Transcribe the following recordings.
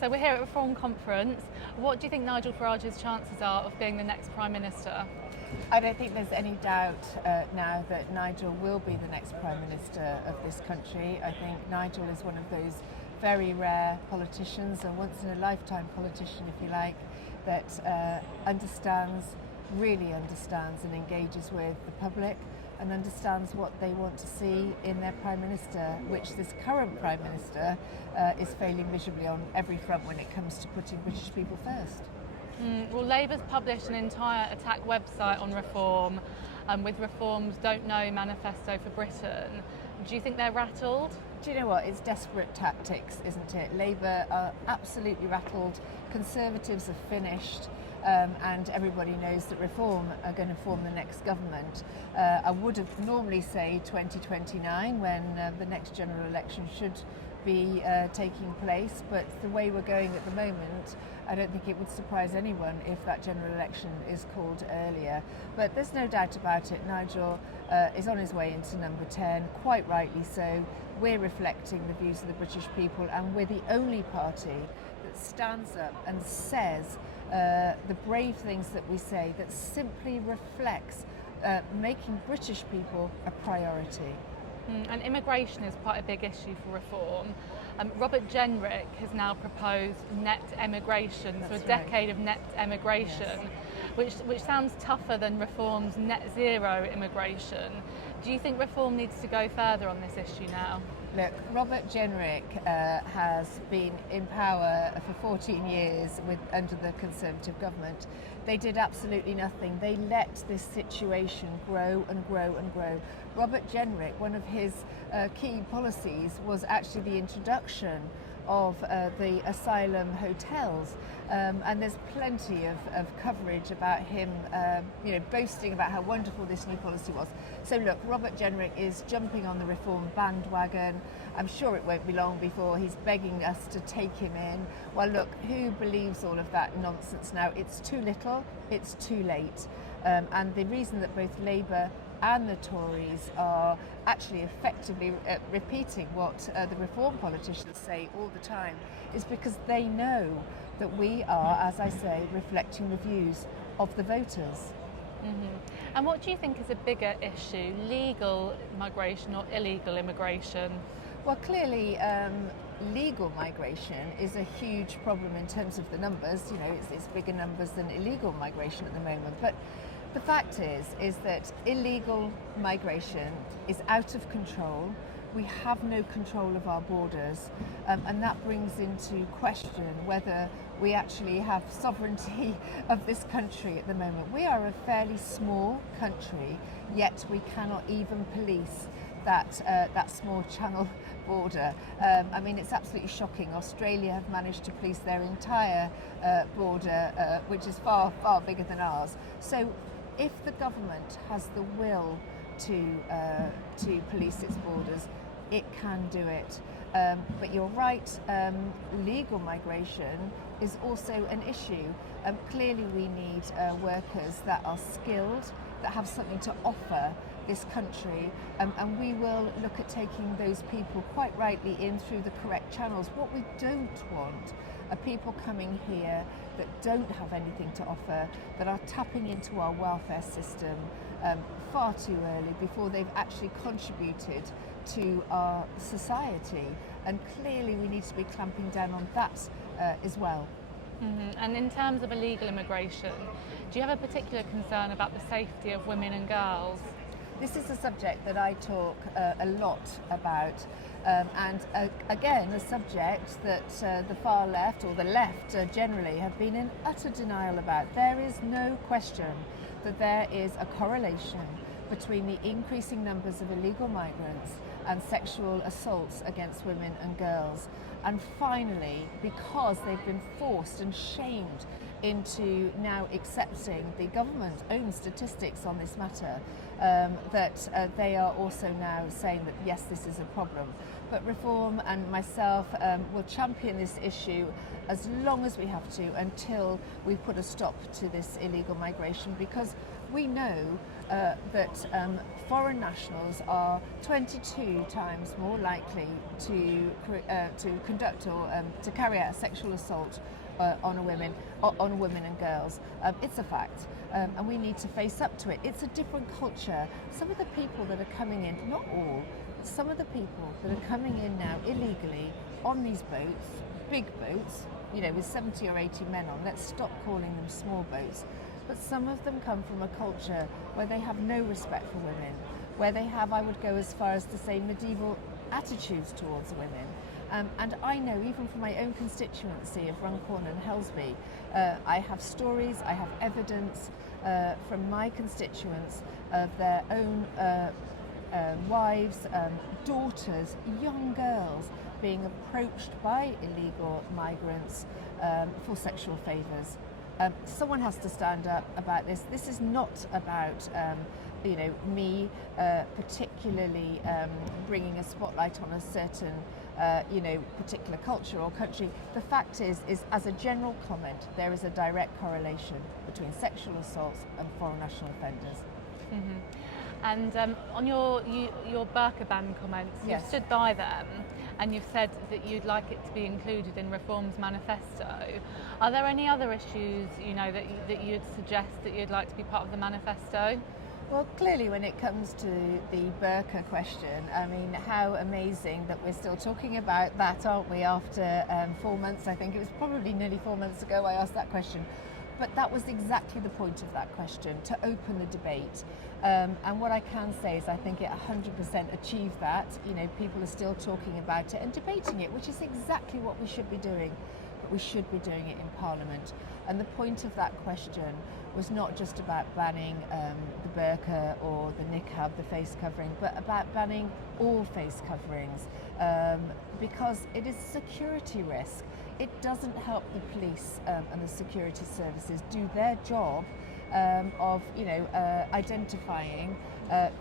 so we're here at Reform Conference. What do you think Nigel Farage's chances are of being the next Prime Minister? I don't think there's any doubt now that Nigel will be the next Prime Minister of this country. I think Nigel is one of those very rare politicians, a once-in-a-lifetime politician, if you like, that really understands and engages with the public and understands what they want to see in their Prime Minister, which this current Prime Minister is failing miserably on every front when it comes to putting British people first. Well, Labour's published an entire attack website on reform with Reform's Don't Know manifesto for Britain. Do you think they're rattled? Do you know what? It's desperate tactics, isn't it? Labour are absolutely rattled, Conservatives are finished, and everybody knows that Reform are going to form the next government. I would have normally say 2029 when the next general election should be taking place, but the way we're going at the moment, I don't think it would surprise anyone if that general election is called earlier. But there's no doubt about it, Nigel is on his way into number 10, quite rightly so. We're reflecting the views of the British people, and we're the only party that stands up and says the brave things that we say, that simply reflects making British people a priority. And immigration is quite a big issue for Reform. Robert Jenrick has now proposed net emigration, so a decade of net emigration, yes. which sounds tougher than Reform's net zero immigration. Do you think Reform needs to go further on this issue now? Look, Robert Jenrick has been in power for 14 years under the Conservative government. They did absolutely nothing. They let this situation grow and grow and grow. Robert Jenrick, one of his key policies was actually the introduction of the asylum hotels, and there's plenty of coverage about him boasting about how wonderful this new policy was. So look, Robert Jenrick is jumping on the Reform bandwagon. I'm sure it won't be long before he's begging us to take him in. Well look, who believes all of that nonsense now? It's too little, it's too late, and the reason that both Labour and the Tories are actually effectively repeating what the Reform politicians say all the time is because they know that we are, as I say, reflecting the views of the voters. Mm-hmm. And what do you think is a bigger issue, legal migration or illegal immigration? Well, clearly legal migration is a huge problem in terms of the numbers. You know, it's bigger numbers than illegal migration at the moment. But the fact is that illegal migration is out of control. We have no control of our borders, and that brings into question whether we actually have sovereignty of this country at the moment. We are a fairly small country, yet we cannot even police that small channel border. I mean, it's absolutely shocking. Australia have managed to police their entire border, which is far, far bigger than ours. So if the government has the will to police its borders, it can do it. But you're right, legal migration is also an issue. Clearly we need workers that are skilled, that have something to offer this country, and we will look at taking those people quite rightly in through the correct channels. What we don't want are people coming here that don't have anything to offer, that are tapping into our welfare system far too early before they've actually contributed to our society. And clearly we need to be clamping down on that as well. Mm-hmm. And in terms of illegal immigration, do you have a particular concern about the safety of women and girls? This is a subject that I talk a lot about, and again a subject that the far left, or the left generally, have been in utter denial about. There is no question that there is a correlation between the increasing numbers of illegal migrants and sexual assaults against women and girls. And finally, because they've been forced and shamed into now accepting the government's own statistics on this matter, that they are also now saying that yes, this is a problem. But Reform and myself will champion this issue as long as we have to, until we put a stop to this illegal migration, because we know that foreign nationals are 22 times more likely to conduct or to carry out sexual assault on women and girls. It's a fact, and we need to face up to it. It's a different culture. Some of the people that are coming in, not all, some of the people that are coming in now illegally on these boats, big boats, with 70 or 80 men on. Let's stop calling them small boats. But some of them come from a culture where they have no respect for women, where they have, I would go as far as to say, medieval attitudes towards women. And I know, even from my own constituency of Runcorn and Helsby, I have stories, I have evidence from my constituents of their own wives, daughters, young girls being approached by illegal migrants for sexual favours. Someone has to stand up about this. This is not about me particularly bringing a spotlight on a certain particular culture or country. The fact is as a general comment, there is a direct correlation between sexual assaults and foreign national offenders. Mm-hmm. And on your burqa ban comments, yes, you've stood by them and you've said that you'd like it to be included in Reform's manifesto. Are there any other issues, that you'd suggest that you'd like to be part of the manifesto? Well, clearly when it comes to the burqa question, I mean, how amazing that we're still talking about that, aren't we, after 4 months? I think it was probably nearly 4 months ago I asked that question. But that was exactly the point of that question, to open the debate. And what I can say is I think it 100% achieved that. People are still talking about it and debating it, which is exactly what we should be doing. But we should be doing it in Parliament. And the point of that question was not just about banning the burqa or the niqab, the face covering, but about banning all face coverings, because it is a security risk. It doesn't help the police and the security services do their job of identifying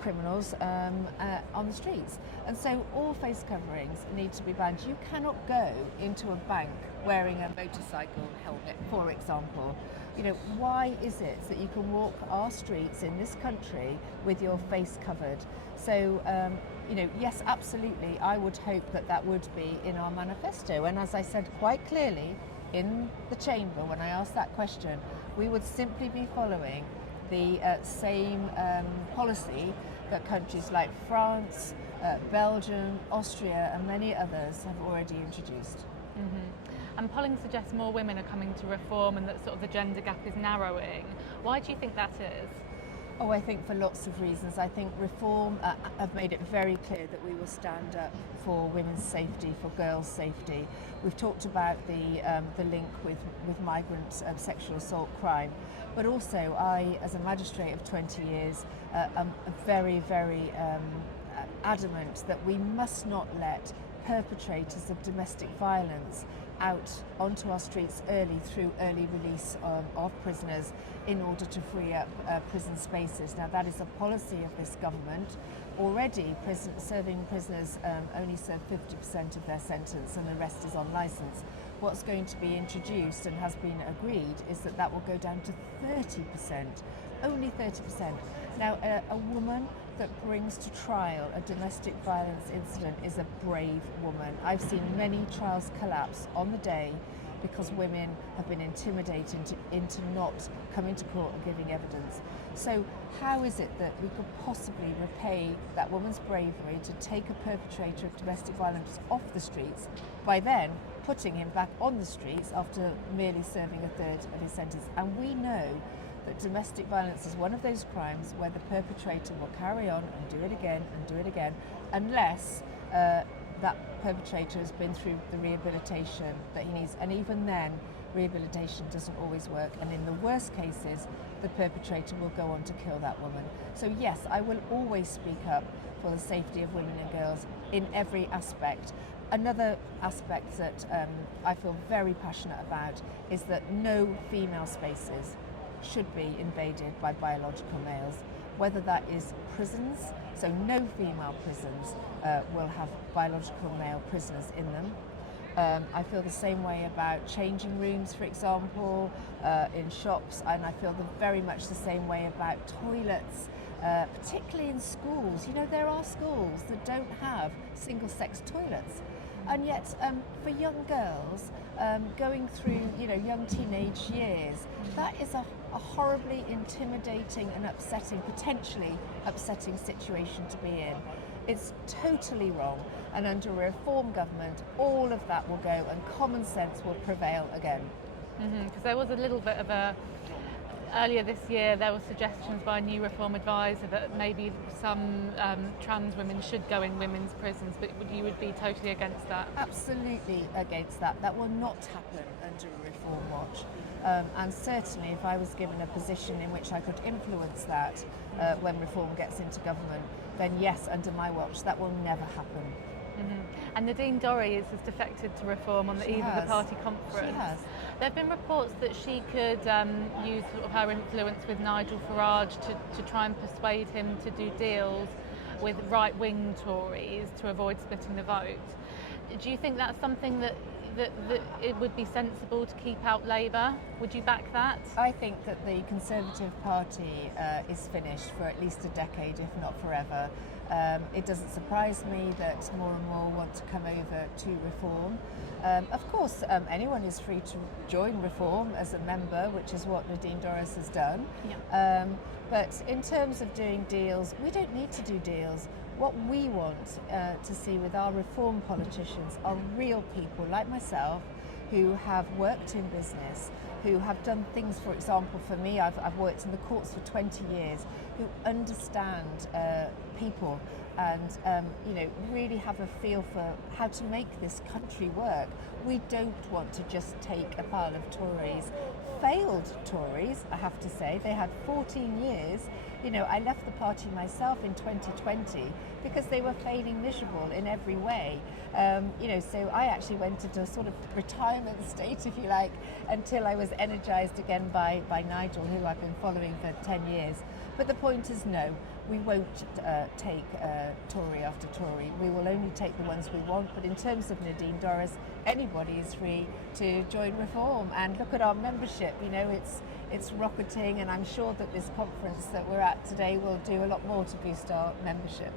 criminals on the streets. And so all face coverings need to be banned. You cannot go into a bank wearing a motorcycle helmet, for example. Why is it that you can walk our streets in this country with your face covered? So yes, absolutely, I would hope that would be in our manifesto. And as I said quite clearly in the chamber when I asked that question, we would simply be following the same policy that countries like France, Belgium, Austria and many others have already introduced. Mm-hmm. And polling suggests more women are coming to Reform and that sort of the gender gap is narrowing. Why do you think that is? Oh, I think for lots of reasons. I think Reform have made it very clear that we will stand up for women's safety, for girls' safety. We've talked about the link with migrant sexual assault crime, but also I, as a magistrate of 20 years, am very, very adamant that we must not let perpetrators of domestic violence out onto our streets early through early release of prisoners in order to free up prison spaces. Now that is a policy of this government. Already serving prisoners only serve 50% of their sentence and the rest is on licence. What's going to be introduced and has been agreed is that will go down to 30%, only 30%. Now a woman that brings to trial a domestic violence incident is a brave woman. I've seen many trials collapse on the day because women have been intimidated into not coming to court and giving evidence. So how is it that we could possibly repay that woman's bravery to take a perpetrator of domestic violence off the streets by then putting him back on the streets after merely serving a third of his sentence? And we know that domestic violence is one of those crimes where the perpetrator will carry on and do it again unless that perpetrator has been through the rehabilitation that he needs. And even then, rehabilitation doesn't always work. And in the worst cases, the perpetrator will go on to kill that woman. So yes, I will always speak up for the safety of women and girls in every aspect. Another aspect that I feel very passionate about is that no female spaces should be invaded by biological males, whether that is prisons, so no female prisons will have biological male prisoners in them, I feel the same way about changing rooms, for example, in shops, and I feel very much the same way about toilets, particularly in schools. You know, there are schools that don't have single-sex toilets, and yet for young girls going through, you know, young teenage years, that is a horribly intimidating and upsetting, potentially upsetting situation to be in. It's totally wrong, and under a reform government, all of that will go and common sense will prevail again. Because there was a little bit of earlier this year, there were suggestions by a new reform advisor that maybe some trans women should go in women's prisons, but you would be totally against that? Absolutely against that. That will not happen under a reform watch. And certainly if I was given a position in which I could influence that when reform gets into government, then yes, under my watch, that will never happen. And Nadine Dorries has defected to reform on the eve of the party conference. She has. There have been reports that she could use sort of her influence with Nigel Farage to try and persuade him to do deals with right-wing Tories to avoid splitting the vote. Do you think that's something that it would be sensible to keep out Labour? Would you back that? I think that the Conservative Party is finished for at least a decade, if not forever. It doesn't surprise me that more and more want to come over to Reform. Of course, anyone is free to join Reform as a member, which is what Nadine Dorries has done. Yeah. But in terms of doing deals, we don't need to do deals. What we want to see with our Reform politicians are real people like myself who have worked in business, who have done things, for example, for me, I've worked in the courts for 20 years, who understand people and you know, really have a feel for how to make this country work. We don't want to just take a pile of Tories, failed Tories, I have to say. They had 14 years. You know, I left the party myself in 2020 because they were failing miserable in every way. You know, so I actually went into a sort of retirement state, if you like, until I was energised again by Nigel, who I've been following for 10 years. But the point is, no, we won't take Tory after Tory. We will only take the ones we want. But in terms of Nadine Dorries, anybody is free to join Reform. And look at our membership. You know, it's rocketing, and I'm sure that this conference that we're at today will do a lot more to boost our membership.